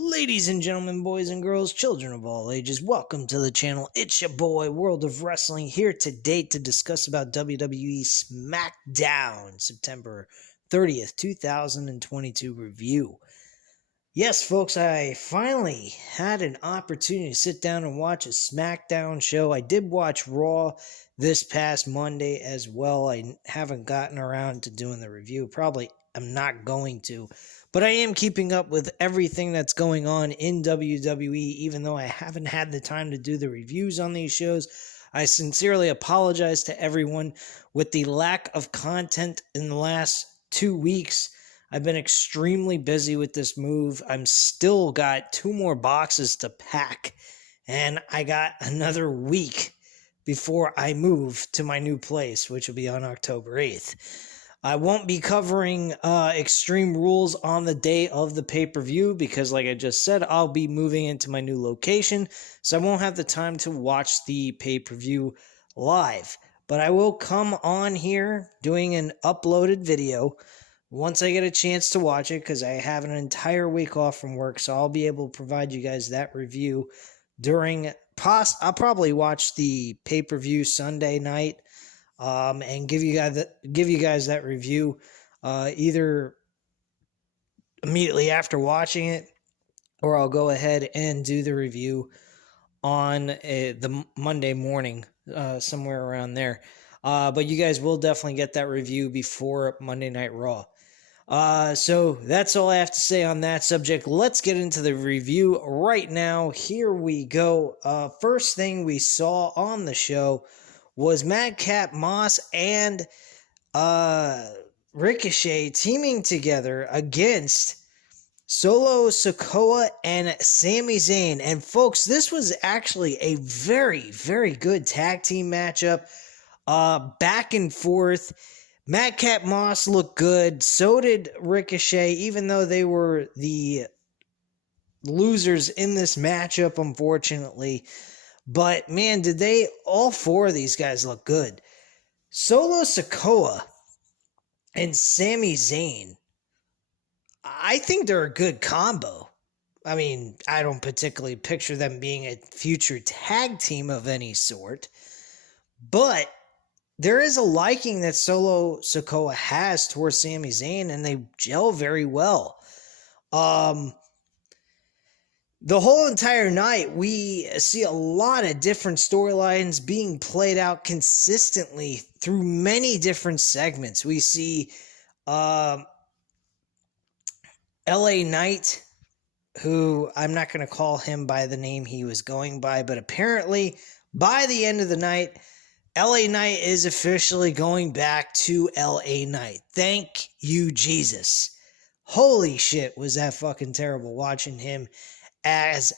Ladies and gentlemen, boys and girls, children of all ages, welcome to the channel. It's your boy, World of Wrestling, here today to discuss about WWE Smackdown, September 30th, 2022 review. Yes, folks, I finally had an opportunity to sit down and watch a Smackdown show. I did watch Raw this past Monday as well. I haven't gotten around to doing the review. Probably I'm not going to. But I am keeping up with everything that's going on in WWE, even though I haven't had the time to do the reviews on these shows. I sincerely apologize to everyone with the lack of content in the last 2 weeks. I've been extremely busy with this move. I'm still got 2 more boxes to pack, and I got another week before I move to my new place, which will be on October 8th. I won't be covering Extreme Rules on the day of the pay-per-view because, like I just said, I'll be moving into my new location, so I won't have the time to watch the pay-per-view live. But I will come on here doing an uploaded video once I get a chance to watch it, because I have an entire week off from work, so I'll be able to provide you guys that review during... I'll probably watch the pay-per-view Sunday night, and give you guys that review either immediately after watching it, or I'll go ahead and do the review on the Monday morning, somewhere around there. But you guys will definitely get that review before Monday Night Raw. So that's all I have to say on that subject. Let's get into the review right now. Here we go. First thing we saw on the show was Madcap Moss and Ricochet teaming together against Solo Sikoa and Sami Zayn. And folks, this was actually a very, very good tag team matchup. Back and forth. Madcap Moss looked good. So did Ricochet, even though they were the losers in this matchup, unfortunately. But, man, did all 4 of these guys look good. Solo Sikoa and Sami Zayn, I think they're a good combo. I mean, I don't particularly picture them being a future tag team of any sort. But there is a liking that Solo Sikoa has towards Sami Zayn, and they gel very well. The whole entire night, we see a lot of different storylines being played out consistently through many different segments. We see LA Knight, who I'm not going to call him by the name he was going by, but apparently by the end of the night, LA Knight is officially going back to LA Knight. Thank you, Jesus. Holy shit, was that fucking terrible watching him as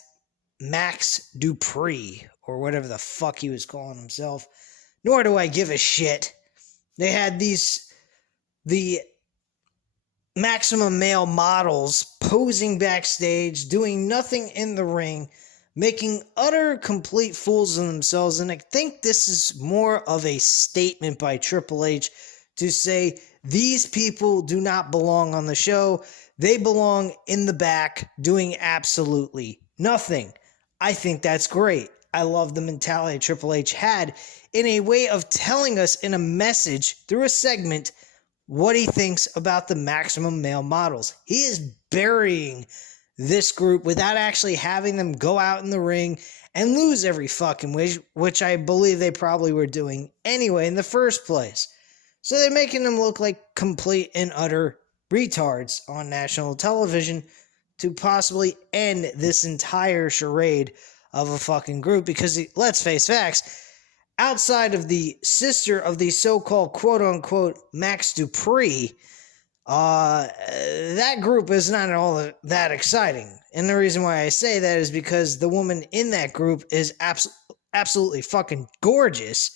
Max Dupree, or whatever the fuck he was calling himself. Nor do I give a shit. They had the Maximum Male models posing backstage, doing nothing in the ring, making utter complete fools of themselves. And I think this is more of a statement by Triple H to say these people do not belong on the show. They belong in the back doing absolutely nothing. I think that's great. I love the mentality Triple H had in a way of telling us in a message through a segment what he thinks about the Maximum Male models. He is burying this group without actually having them go out in the ring and lose every fucking which I believe they probably were doing anyway in the first place. So they're making them look like complete and utter retards on national television to possibly end this entire charade of a fucking group, because let's face facts, outside of the sister of the so-called quote-unquote Max Dupree, that group is not at all that exciting. And the reason why I say that is because the woman in that group is absolutely fucking gorgeous,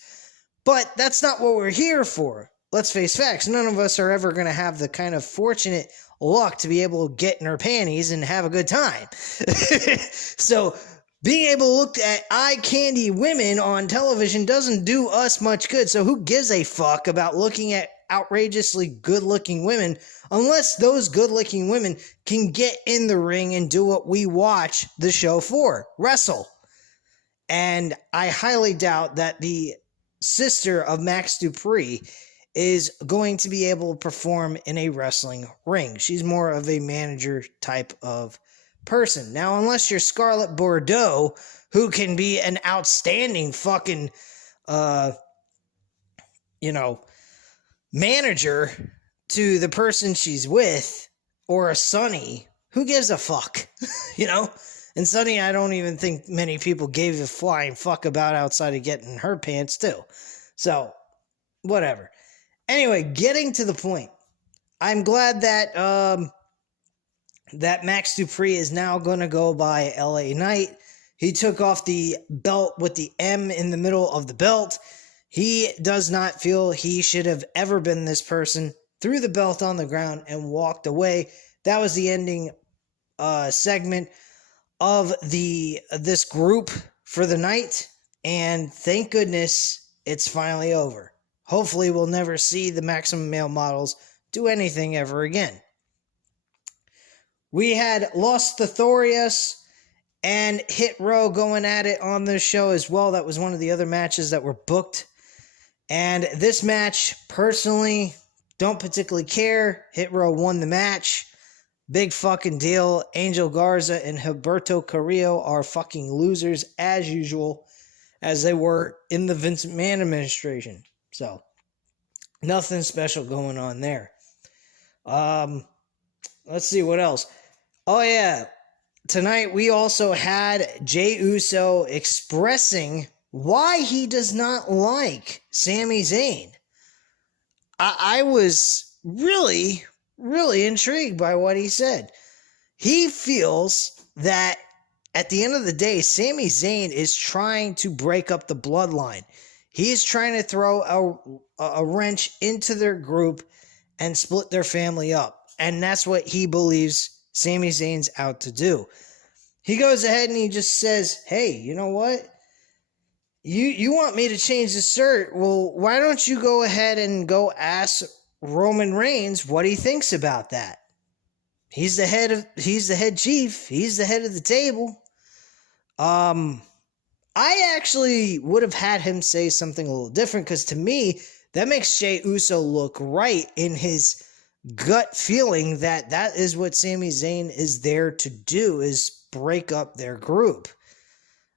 but that's not what we're here for. Let's face facts, none of us are ever going to have the kind of fortunate luck to be able to get in her panties and have a good time. So being able to look at eye candy women on television doesn't do us much good. So who gives a fuck about looking at outrageously good-looking women unless those good-looking women can get in the ring and do what we watch the show for, wrestle. And I highly doubt that the sister of Max Dupree is going to be able to perform in a wrestling ring. She's more of a manager type of person. Now, unless you're Scarlett Bordeaux, who can be an outstanding fucking, manager to the person she's with, or a Sunny, who gives a fuck, And Sunny, I don't even think many people gave a flying fuck about outside of getting her pants, too. So, whatever. Anyway, getting to the point. I'm glad that that Max Dupree is now going to go by LA Knight. He took off the belt with the M in the middle of the belt. He does not feel he should have ever been this person. Threw the belt on the ground and walked away. That was the ending segment of this group for the night, and thank goodness it's finally over. Hopefully we'll never see the Maximum Male Models do anything ever again. We had Los Lotharios and Hit Row going at it on this show as well. That was one of the other matches that were booked. And this match, personally, don't particularly care. Hit Row won the match. Big fucking deal. Angel Garza and Gilberto Carrillo are fucking losers as usual, as they were in the Vince McMahon administration. So, nothing special going on there. Let's see what else. Oh yeah, tonight we also had Jey Uso expressing why he does not like Sami Zayn. I was really intrigued by what he said. He feels that at the end of the day, Sami Zayn is trying to break up the bloodline. He's trying to throw a wrench into their group and split their family up. And that's what he believes Sami Zayn's out to do. He goes ahead and he just says, hey, you know what? You want me to change the shirt? Well, why don't you go ahead and go ask Roman Reigns what he thinks about that? He's the head chief. He's the head of the table. I actually would have had him say something a little different, because to me, that makes Jey Uso look right in his gut feeling that that is what Sami Zayn is there to do, is break up their group.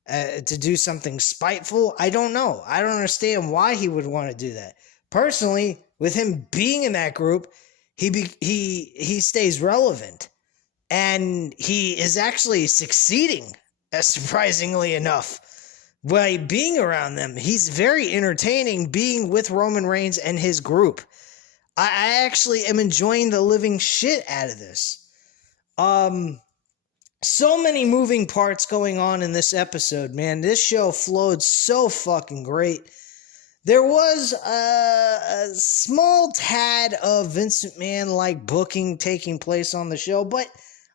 To do something spiteful, I don't know. I don't understand why he would want to do that. Personally, with him being in that group, he stays relevant. And he is actually succeeding, surprisingly enough, by being around them. He's very entertaining being with Roman Reigns and his group. I actually am enjoying the living shit out of this. So many moving parts going on in this episode, man. This show flowed so fucking great. There was a small tad of Vince McMahon-like booking taking place on the show, but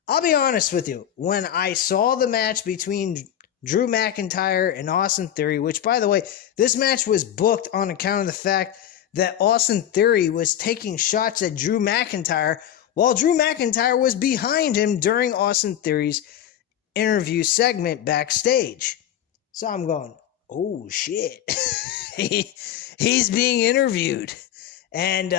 I'll be honest with you. When I saw the match between Drew McIntyre and Austin Theory, which, by the way, this match was booked on account of the fact that Austin Theory was taking shots at Drew McIntyre while Drew McIntyre was behind him during Austin Theory's interview segment backstage. So I'm going, oh shit. He's being interviewed. And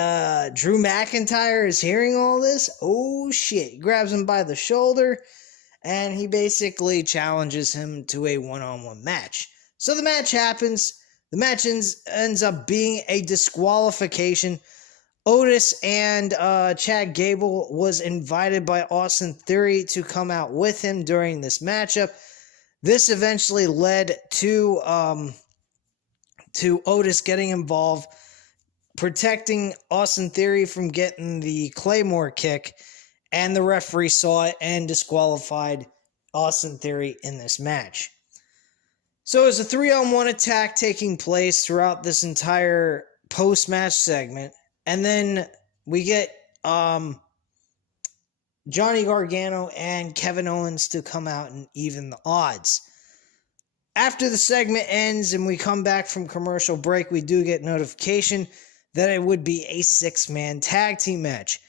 Drew McIntyre is hearing all this. Oh shit. He grabs him by the shoulder and he basically challenges him to a one-on-one match. So the match happens. The match ends up being a disqualification. Otis and Chad Gable was invited by Austin Theory to come out with him during this matchup. This eventually led to Otis getting involved, protecting Austin Theory from getting the Claymore kick, and the referee saw it and disqualified Austin Theory in this match. So it was a 3-on-1 attack taking place throughout this entire post-match segment. And then we get Johnny Gargano and Kevin Owens to come out and even the odds. After the segment ends and we come back from commercial break, we do get notification that it would be a 6-man tag team match.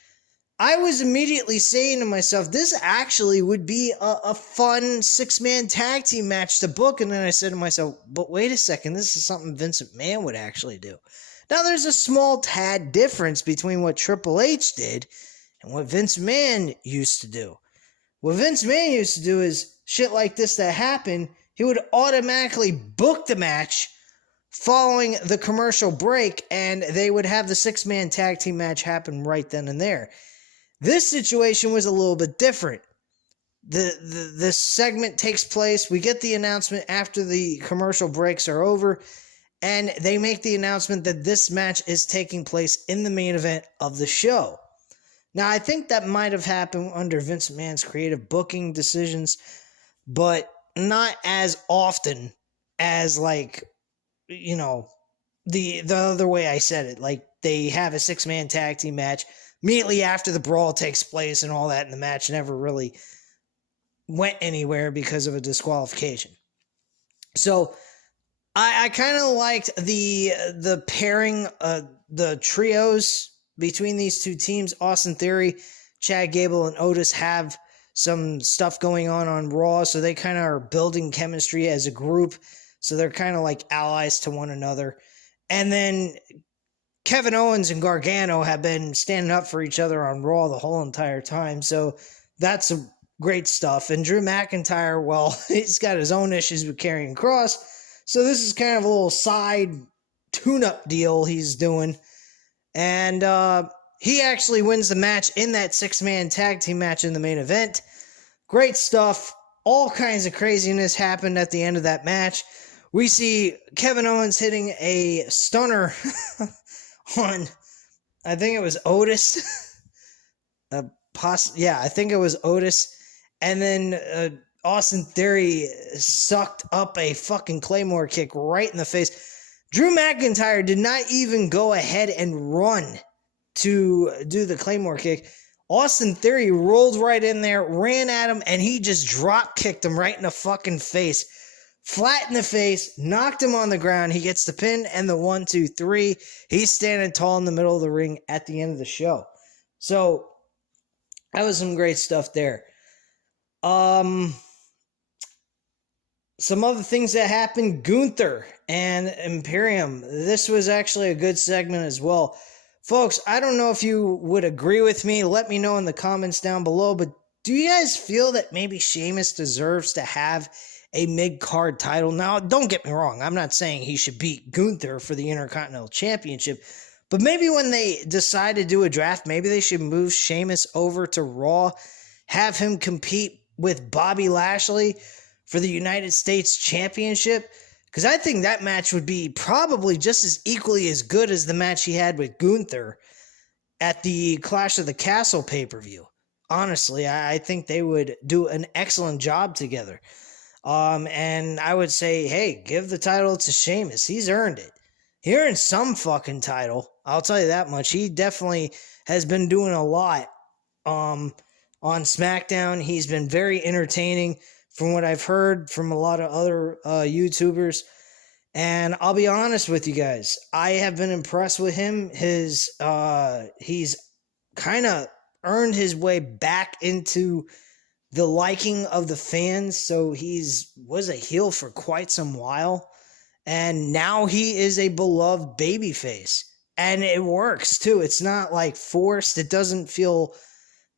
I was immediately saying to myself, this actually would be a fun 6-man tag team match to book. And then I said to myself, but wait a second, this is something Vince McMahon would actually do. Now, there's a small tad difference between what Triple H did and what Vince McMahon used to do. What Vince McMahon used to do is shit like this that happened, he would automatically book the match following the commercial break, and they would have the 6-man tag team match happen right then and there. This situation was a little bit different. This segment takes place. We get the announcement after the commercial breaks are over, and they make the announcement that this match is taking place in the main event of the show. Now, I think that might have happened under Vince McMahon's creative booking decisions, but not as often as, like, you know, the other way I said it. Like, they have a 6-man tag team match immediately after the brawl takes place and all that, and the match never really went anywhere because of a disqualification. So I kind of liked the pairing, the trios between these two teams. Austin Theory, Chad Gable, and Otis have some stuff going on Raw, so they kind of are building chemistry as a group. So they're kind of like allies to one another. And then Kevin Owens and Gargano have been standing up for each other on Raw the whole entire time. So that's some great stuff. And Drew McIntyre, well, he's got his own issues with Karrion Kross. So this is kind of a little side tune-up deal he's doing. And he actually wins the match in that 6-man tag team match in the main event. Great stuff. All kinds of craziness happened at the end of that match. We see Kevin Owens hitting a stunner on, I think it was Otis. I think it was Otis. And then Austin Theory sucked up a fucking Claymore kick right in the face. Drew McIntyre did not even go ahead and run to do the Claymore kick. Austin Theory rolled right in there, ran at him, and he just drop kicked him right in the fucking face. Flat in the face, knocked him on the ground. He gets the pin and the 1, 2, 3. He's standing tall in the middle of the ring at the end of the show. So that was some great stuff there. Some other things that happened, Gunther and Imperium. This was actually a good segment as well. Folks, I don't know if you would agree with me. Let me know in the comments down below. But do you guys feel that maybe Sheamus deserves to have a mid-card title? Now, don't get me wrong. I'm not saying he should beat Gunther for the Intercontinental Championship. But maybe when they decide to do a draft, maybe they should move Sheamus over to Raw, have him compete with Bobby Lashley for the United States Championship. Because I think that match would be probably just as equally as good as the match he had with Gunther at the Clash of the Castle pay-per-view. Honestly, I think they would do an excellent job together. And I would say, hey, give the title to Sheamus. He's earned it. He earned some fucking title. I'll tell you that much. He definitely has been doing a lot on Smackdown. He's been very entertaining from what I've heard from a lot of other YouTubers. And I'll be honest with you guys, I have been impressed with him. He's kind of earned his way back into the liking of the fans. So was a heel for quite some while. And now he is a beloved babyface. And it works too. It's not like forced. It doesn't feel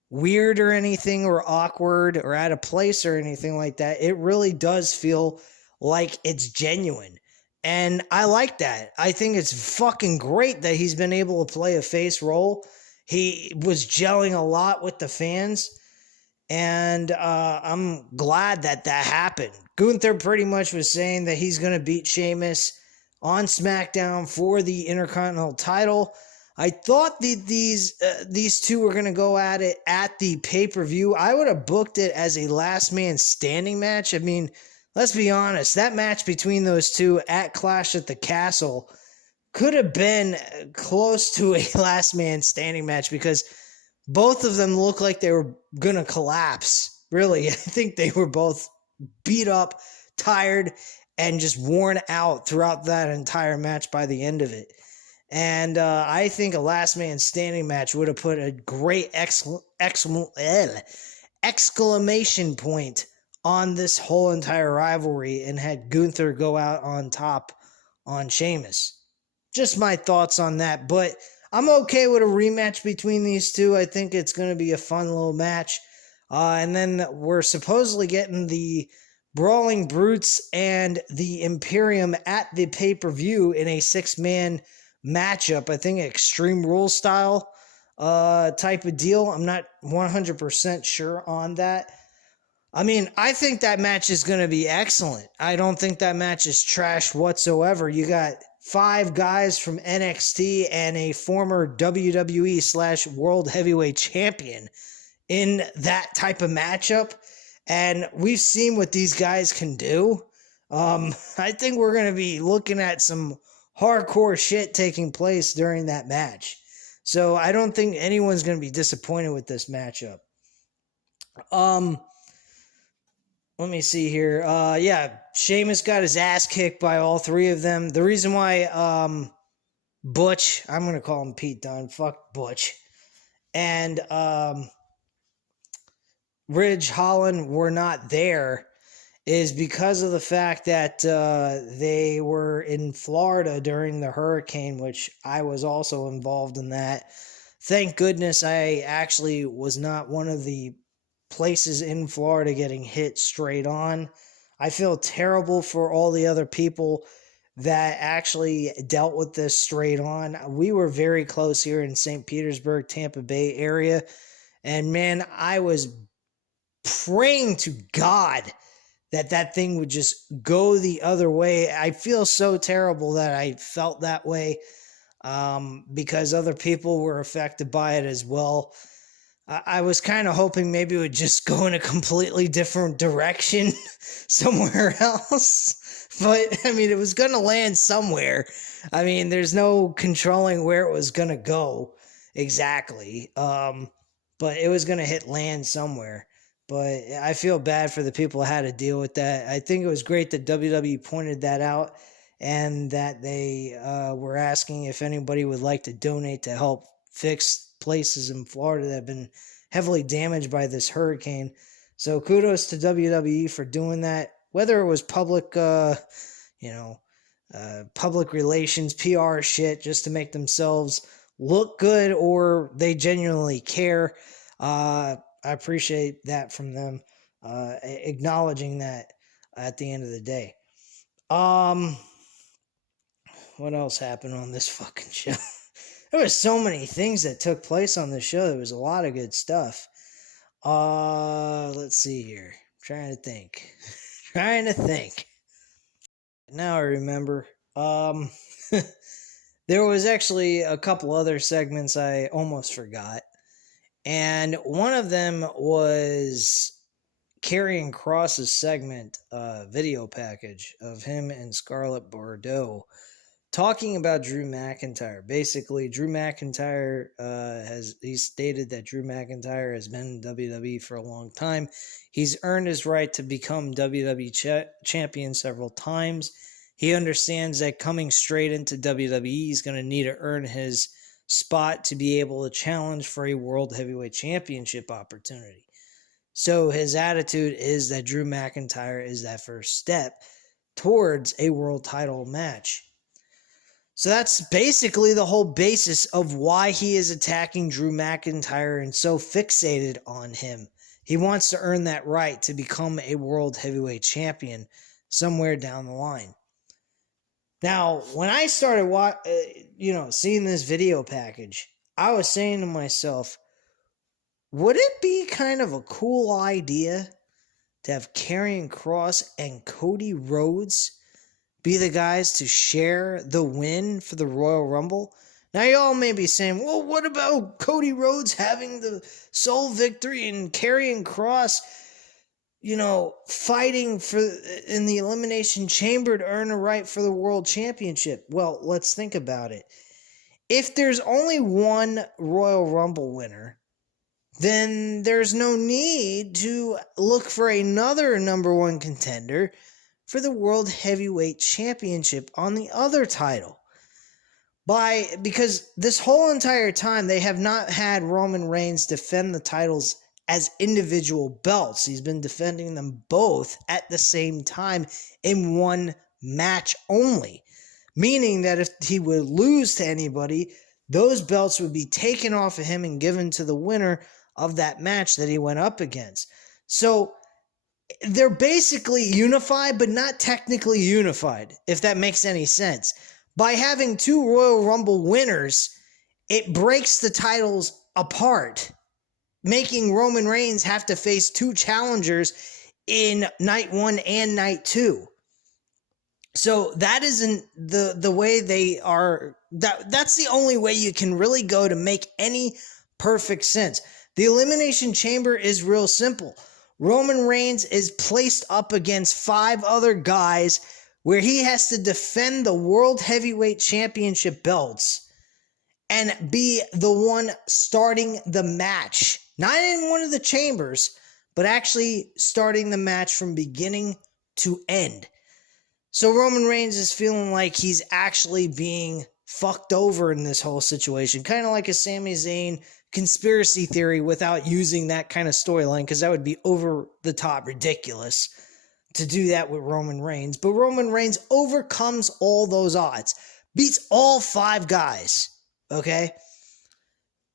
weird or anything, or awkward or out of place or anything like that. It really does feel like it's genuine. And I like that. I think it's fucking great that he's been able to play a face role. He was gelling a lot with the fans. And I'm glad that happened. Gunther pretty much was saying that he's going to beat Sheamus on SmackDown for the Intercontinental title. I thought these two were going to go at it at the pay-per-view. I would have booked it as a last man standing match. I mean, let's be honest. That match between those two at Clash at the Castle could have been close to a last man standing match because both of them looked like they were going to collapse. Really, I think they were both beat up, tired, and just worn out throughout that entire match by the end of it. And I think a last man standing match would have put a great exclamation point on this whole entire rivalry and had Gunther go out on top on Sheamus. Just my thoughts on that, but I'm okay with a rematch between these two. I think it's going to be a fun little match. And then we're supposedly getting the Brawling Brutes and the Imperium at the pay-per-view in a 6-man matchup. I think Extreme Rules style type of deal. I'm not 100% sure on that. I mean, I think that match is going to be excellent. I don't think that match is trash whatsoever. You got 5 guys from NXT and a former WWE / World Heavyweight Champion in that type of matchup. And we've seen what these guys can do. I think we're going to be looking at some hardcore shit taking place during that match. So I don't think anyone's going to be disappointed with this matchup. Let me see here. Yeah, Sheamus got his ass kicked by all 3 of them. The reason why Butch, I'm going to call him Pete Dunne, fuck Butch, and Ridge Holland were not there is because of the fact that they were in Florida during the hurricane, which I was also involved in that. Thank goodness I actually was not one of the places in Florida getting hit straight on. I feel terrible for all the other people that actually dealt with this straight on. We were very close here in St. Petersburg, Tampa Bay area, and man, I was praying to God that that thing would just go the other way. I feel so terrible that I felt that way because other people were affected by it as well. I was kind of hoping maybe it would just go in a completely different direction somewhere else. But, I mean, it was going to land somewhere. I mean, there's no controlling where it was going to go exactly. But it was going to hit land somewhere. But I feel bad for the people who had to deal with that. I think it was great that WWE pointed that out and that they were asking if anybody would like to donate to help fix places in Florida that have been heavily damaged by this hurricane. So kudos to WWE for doing that. Whether it was public, public relations, PR shit, just to make themselves look good, or they genuinely care. I appreciate that from them, acknowledging that at the end of the day. What else happened on this fucking show? There was so many things that took place on the show. There was a lot of good stuff. Let's see here. Trying to think. Now I remember. There was actually a couple other segments I almost forgot. And one of them was Karrion Kross's segment, video package of him and Scarlett Bordeaux talking about Drew McIntyre. Basically, Drew McIntyre he stated that Drew McIntyre has been in WWE for a long time. He's earned his right to become WWE champion several times. He understands that coming straight into WWE, he's going to need to earn his spot to be able to challenge for a World Heavyweight Championship opportunity. So his attitude is that Drew McIntyre is that first step towards a world title match. So that's basically the whole basis of why he is attacking Drew McIntyre and so fixated on him. He wants to earn that right to become a World Heavyweight Champion somewhere down the line. Now, when I started seeing this video package, I was saying to myself, would it be kind of a cool idea to have Karrion Kross and Cody Rhodes be the guys to share the win for the Royal Rumble? Now, y'all may be saying, well, what about Cody Rhodes having the sole victory and Karrion Kross, fighting in the Elimination Chamber to earn a right for the World Championship? Well, let's think about it. If there's only one Royal Rumble winner, then there's no need to look for another number one contender for the World Heavyweight Championship on the other title. Because this whole entire time they have not had Roman Reigns defend the titles as individual belts. He's been defending them both at the same time in one match only, meaning that if he would lose to anybody, those belts would be taken off of him and given to the winner of that match that he went up against. So they're basically unified, but not technically unified, if that makes any sense. By having two Royal Rumble winners, it breaks the titles apart, making Roman Reigns have to face two challengers in night 1 and night 2. So that isn't the way they are. That's the only way you can really go to make any perfect sense. The Elimination Chamber is real simple. Roman Reigns is placed up against 5 other guys where he has to defend the World Heavyweight Championship belts and be the one starting the match. Not in one of the chambers, but actually starting the match from beginning to end. So Roman Reigns is feeling like he's actually being fucked over in this whole situation. Kind of like a Sami Zayn conspiracy theory without using that kind of storyline, because that would be over the top ridiculous to do that with Roman Reigns. But Roman Reigns overcomes all those odds, beats all 5 guys, okay?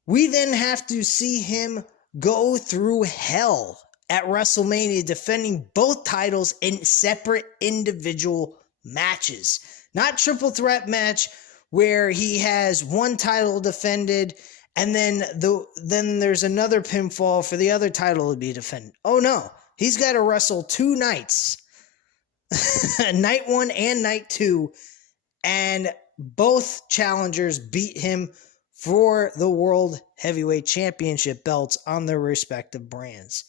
We then have to see him go through hell at WrestleMania defending both titles in separate individual matches. Not triple threat match where he has one title defended and then there's another pinfall for the other title to be defended. Oh no. He's got to wrestle 2 nights, night 1 and night 2, and both challengers beat him for the World Heavyweight Championship belts on their respective brands.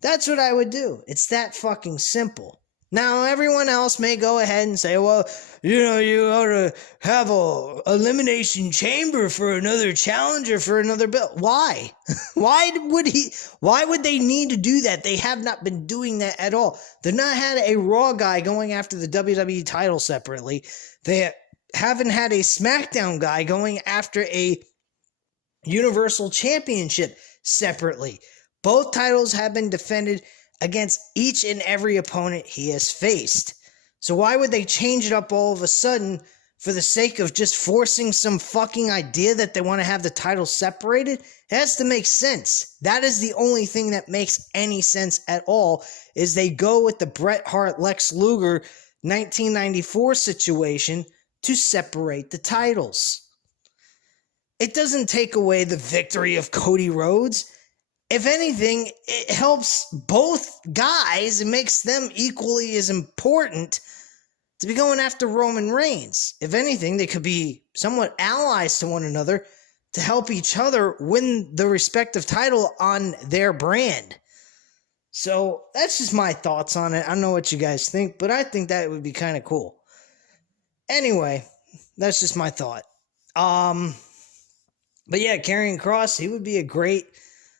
That's what I would do. It's that fucking simple. Now, everyone else may go ahead and say, well, you ought to have a elimination chamber for another challenger for another belt. Why? Why would they need to do that? They have not been doing that at all. They've not had a Raw guy going after the WWE title separately. They haven't had a Smackdown guy going after a Universal Championship separately. Both titles have been defended against each and every opponent he has faced. So why would they change it up all of a sudden for the sake of just forcing some fucking idea that they want to have the titles separated? It has to make sense. That is the only thing that makes any sense at all, is they go with the Bret Hart, Lex Luger 1994 situation to separate the titles. It doesn't take away the victory of Cody Rhodes. If anything, it helps both guys. It makes them equally as important to be going after Roman Reigns. If anything, they could be somewhat allies to one another to help each other win the respective title on their brand. So that's just my thoughts on it. I don't know what you guys think, but I think that would be kind of cool. Anyway, that's just my thought. But yeah, Karrion Kross, he would be a great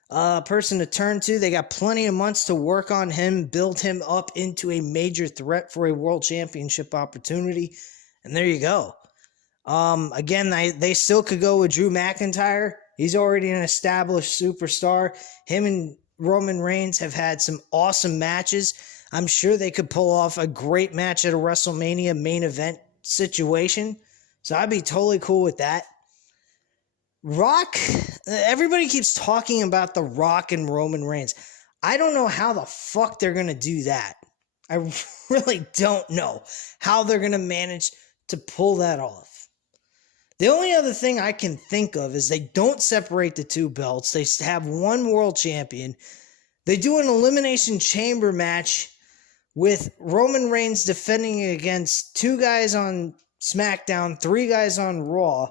person to turn to. They got plenty of months to work on him, build him up into a major threat for a world championship opportunity, and there you go. Again, they still could go with Drew McIntyre. He's already an established superstar. Him and Roman Reigns have had some awesome matches. I'm sure they could pull off a great match at a WrestleMania main event situation, so I'd be totally cool with that. Rock, everybody keeps talking about The Rock and Roman Reigns. I don't know how the fuck they're going to do that. I really don't know how they're going to manage to pull that off. The only other thing I can think of is they don't separate the 2 belts. They have one world champion. They do an Elimination Chamber match with Roman Reigns defending against 2 guys on SmackDown, 3 guys on Raw.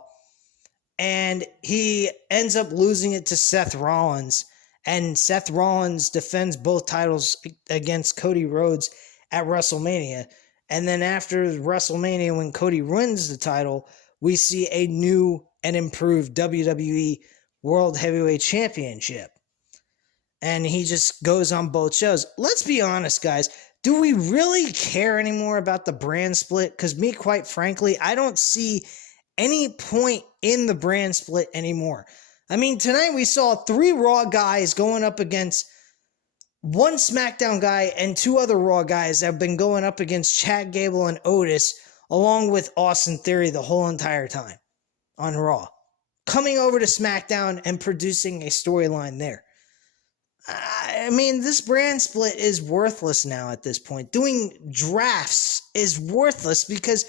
And he ends up losing it to Seth Rollins. And Seth Rollins defends both titles against Cody Rhodes at WrestleMania. And then after WrestleMania, when Cody wins the title, we see a new and improved WWE World Heavyweight Championship. And he just goes on both shows. Let's be honest, guys. Do we really care anymore about the brand split? Because me, quite frankly, I don't see any point in the brand split anymore. I mean, tonight we saw 3 Raw guys going up against 1 SmackDown guy and 2 other Raw guys that have been going up against Chad Gable and Otis, along with Austin Theory the whole entire time on Raw. Coming over to SmackDown and producing a storyline there. I mean, this brand split is worthless now at this point. Doing drafts is worthless because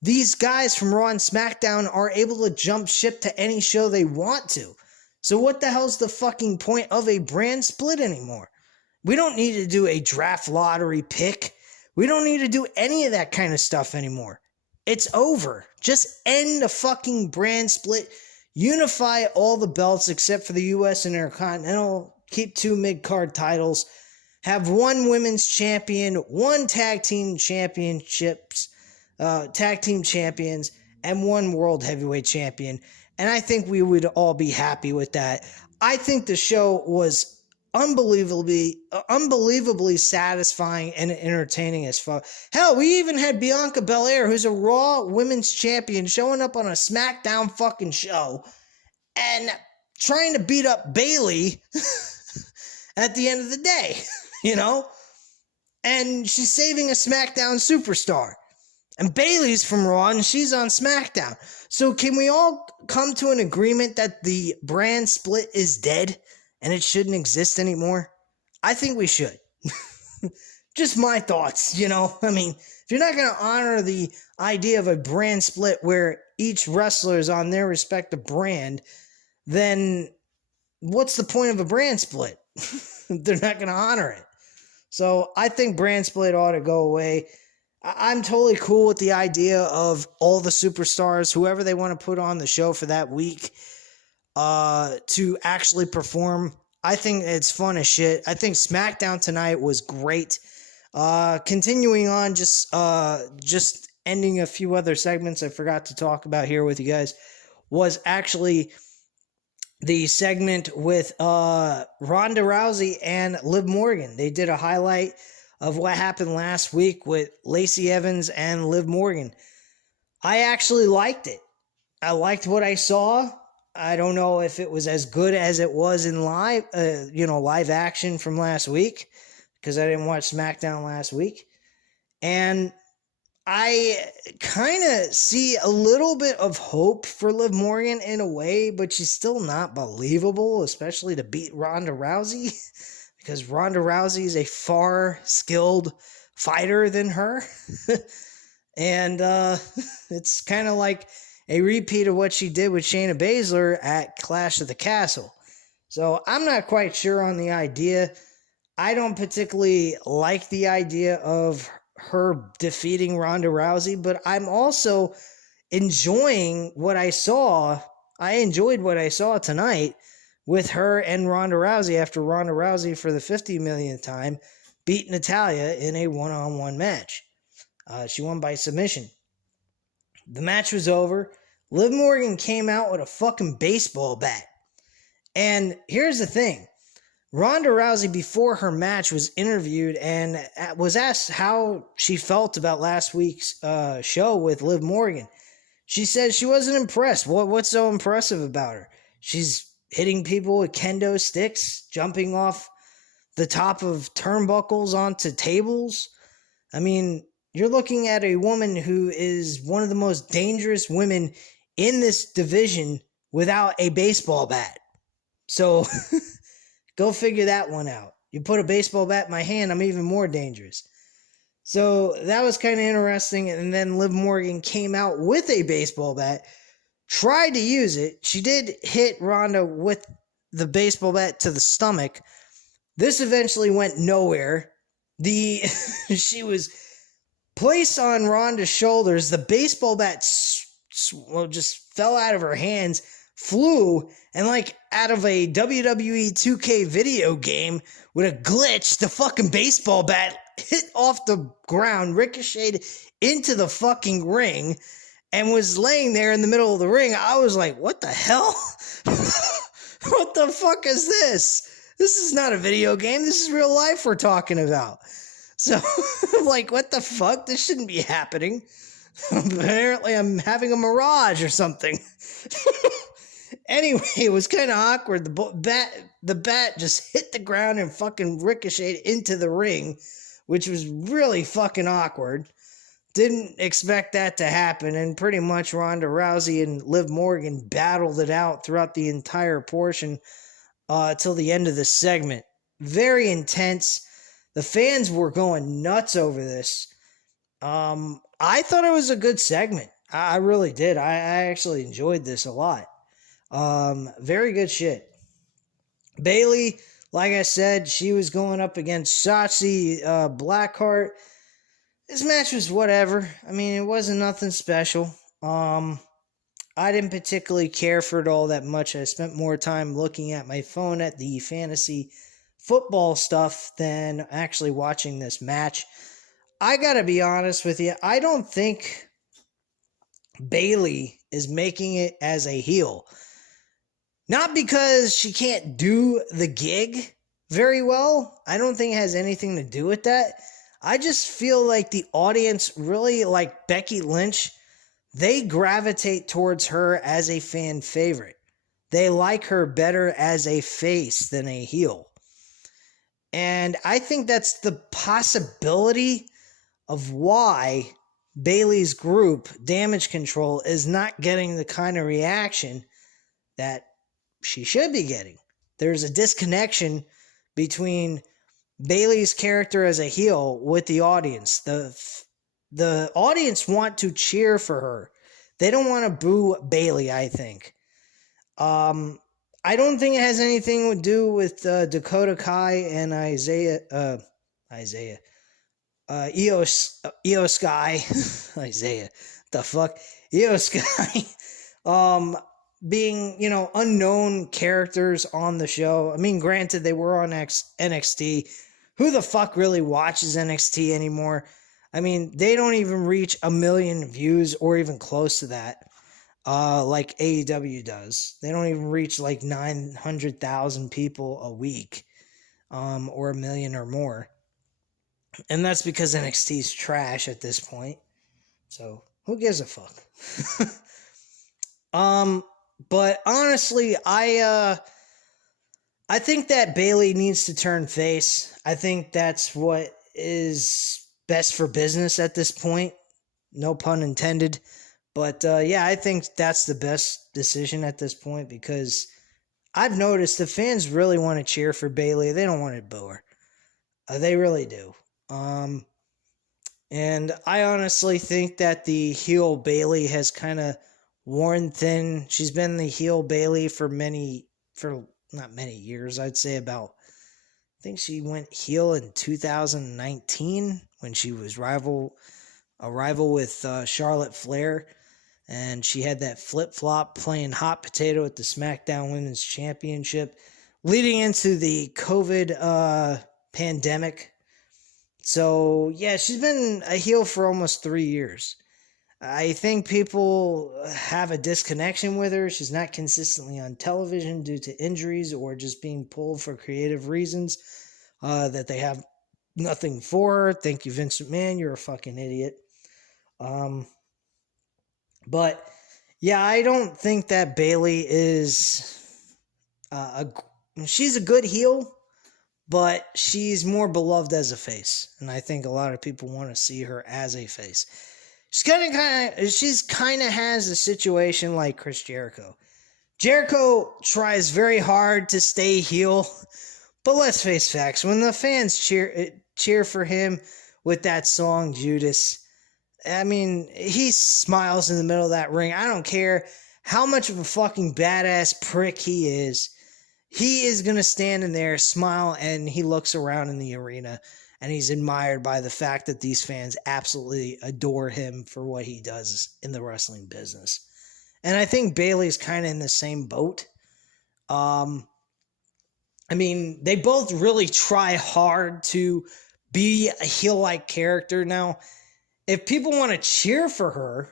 these guys from Raw and SmackDown are able to jump ship to any show they want to. So what the hell's the fucking point of a brand split anymore? We don't need to do a draft lottery pick. We don't need to do any of that kind of stuff anymore. It's over. Just end the fucking brand split. Unify all the belts except for the US and Intercontinental. Keep 2 mid-card titles. Have 1 women's champion, 1 tag team championships, tag team champions, and 1 world heavyweight champion. And I think we would all be happy with that. I think the show was unbelievably satisfying and entertaining as fuck. Hell, we even had Bianca Belair, who's a Raw women's champion, showing up on a SmackDown fucking show and trying to beat up Bayley at the end of the day, you know? And she's saving a SmackDown superstar. And Bayley's from Raw and she's on SmackDown. So can we all come to an agreement that the brand split is dead and it shouldn't exist anymore? I think we should. Just my thoughts, you know? I mean, if you're not going to honor the idea of a brand split where each wrestler is on their respective brand, then what's the point of a brand split? They're not going to honor it. So I think brand split ought to go away. I'm totally cool with the idea of all the superstars, whoever they want to put on the show for that week, to actually perform. I think it's fun as shit. I think SmackDown tonight was great. Continuing on, just ending a few other segments I forgot to talk about here with you guys, was actually the segment with Ronda Rousey and Liv Morgan. They did a highlight of what happened last week with Lacey Evans and Liv Morgan. I actually liked it. I liked what I saw. I don't know if it was as good as it was in live action from last week, because I didn't watch SmackDown last week. And I kind of see a little bit of hope for Liv Morgan in a way, but she's still not believable, especially to beat Ronda Rousey, because Ronda Rousey is a far skilled fighter than her. And it's kind of like a repeat of what she did with Shayna Baszler at Clash of the Castle. So I'm not quite sure on the idea. I don't particularly like the idea of her defeating Ronda Rousey, but I'm also enjoying what I saw. I enjoyed what I saw tonight with her and Ronda Rousey after Ronda Rousey, for the 50 millionth time, beat Natalya in a one-on-one match. She won by submission. The match was over. Liv Morgan came out with a fucking baseball bat. And here's the thing. Ronda Rousey, before her match, was interviewed and was asked how she felt about last week's show with Liv Morgan. She said she wasn't impressed. What's so impressive about her? She's hitting people with kendo sticks, jumping off the top of turnbuckles onto tables. I mean, you're looking at a woman who is one of the most dangerous women in this division without a baseball bat. So go figure that one out. You put a baseball bat in my hand, I'm even more dangerous. So that was kind of interesting. And then Liv Morgan came out with a baseball bat, tried to use it. She did hit Ronda with the baseball bat to the stomach. This eventually went nowhere. She was placed on Ronda's shoulders. The baseball bat just fell out of her hands, flew, and like out of a WWE 2K video game with a glitch, the fucking baseball bat hit off the ground, ricocheted into the fucking ring, and was laying there in the middle of the ring. I was like, what the hell? What the fuck is this? This is not a video game. This is real life we're talking about. So I'm like, what the fuck? This shouldn't be happening. Apparently, I'm having a mirage or something. Anyway, it was kind of awkward. The bat just hit the ground and fucking ricocheted into the ring, which was really fucking awkward. Didn't expect that to happen, and pretty much Ronda Rousey and Liv Morgan battled it out throughout the entire portion till the end of the segment. Very intense. The fans were going nuts over this. I thought it was a good segment. I really did. I actually enjoyed this a lot. Very good shit. Bayley, like I said, she was going up against Shotzi Blackheart. This match was whatever. I mean, it wasn't nothing special. I didn't particularly care for it all that much. I spent more time looking at my phone at the fantasy football stuff than actually watching this match. I gotta be honest with you. I don't think Bayley is making it as a heel. Not because she can't do the gig very well. I don't think it has anything to do with that. I just feel like the audience really like Becky Lynch. They gravitate towards her as a fan favorite. They like her better as a face than a heel. And I think that's the possibility of why Bayley's group, Damage Control, is not getting the kind of reaction that she should be getting. There's a disconnection between Bayley's character as a heel with the audience. The audience want to cheer for her. They don't want to boo Bayley, I think. I don't think it has anything to do with Dakota Kai and Io Sky. Isaiah. The fuck? Io Sky. Being, unknown characters on the show. I mean, granted, they were on NXT. Who the fuck really watches NXT anymore? I mean, they don't even reach 1 million views or even close to that, like AEW does. They don't even reach like 900,000 people a week, or 1 million or more. And that's because NXT's trash at this point. So, who gives a fuck? But honestly, I think that Bayley needs to turn face. I think that's what is best for business at this point. No pun intended. But yeah, I think that's the best decision at this point because I've noticed the fans really want to cheer for Bayley. They don't want to boo her. They really do. And I honestly think that the heel Bayley has kind of worn thin. She's been the heel Bayley for not many years. I'd say I think she went heel in 2019 when she was a rival with Charlotte Flair. And she had that flip-flop playing hot potato at the Smackdown Women's Championship leading into the COVID pandemic. So, yeah, she's been a heel for almost 3 years. I think people have a disconnection with her. She's not consistently on television due to injuries or just being pulled for creative reasons that they have nothing for her. Thank you, Vince McMahon. You're a fucking idiot. But, yeah, I don't think that Bayley is she's a good heel, but she's more beloved as a face. And I think a lot of people want to see her as a face. She's kind of has a situation like Chris Jericho. Jericho tries very hard to stay heel, but let's face facts. When the fans cheer for him with that song Judas, I mean, he smiles in the middle of that ring. I don't care how much of a fucking badass prick he is. He is going to stand in there, smile, and he looks around in the arena. And he's admired by the fact that these fans absolutely adore him for what he does in the wrestling business. And I think Bayley's kind of in the same boat. I mean, they both really try hard to be a heel-like character. Now, if people want to cheer for her,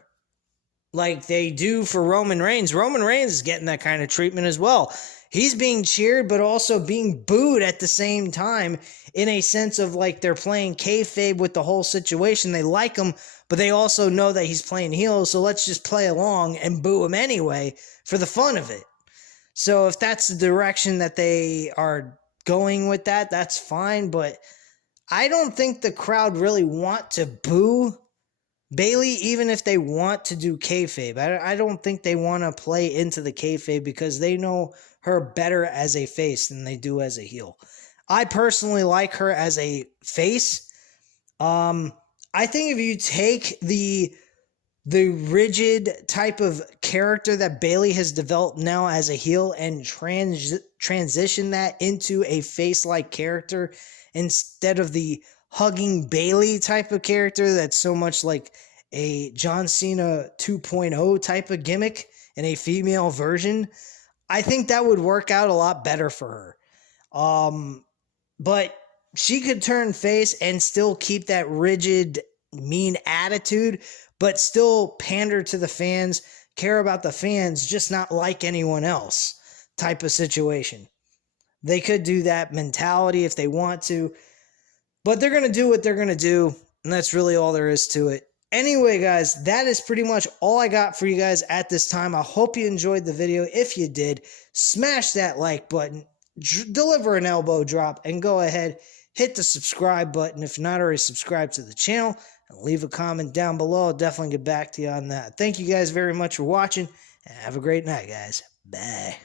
like they do for Roman Reigns is getting that kind of treatment as well. he's being cheered, but also being booed at the same time, in a sense of like they're playing kayfabe with the whole situation. They like him, but they also know that he's playing heel, so let's just play along and boo him anyway for the fun of it. So if that's the direction that they are going with that, that's fine, but I don't think the crowd really want to boo Bayley, even if they want to do kayfabe. I don't think they want to play into the kayfabe because they know her better as a face than they do as a heel. I personally like her as a face. I think if you take the rigid type of character that Bayley has developed now as a heel and transition that into a face-like character instead of the hugging Bayley type of character that's so much like a John Cena 2.0 type of gimmick in a female version, I think that would work out a lot better for her. But she could turn face and still keep that rigid, mean attitude, but still pander to the fans, care about the fans, just not like anyone else type of situation. They could do that mentality if they want to, but they're going to do what they're going to do, and that's really all there is to it. Anyway, guys, that is pretty much all I got for you guys at this time. I hope you enjoyed the video. If you did, smash that like button, deliver an elbow drop, and go ahead, hit the subscribe button if you're not already subscribed to the channel, and leave a comment down below. I'll definitely get back to you on that. Thank you guys very much for watching, and have a great night, guys. Bye.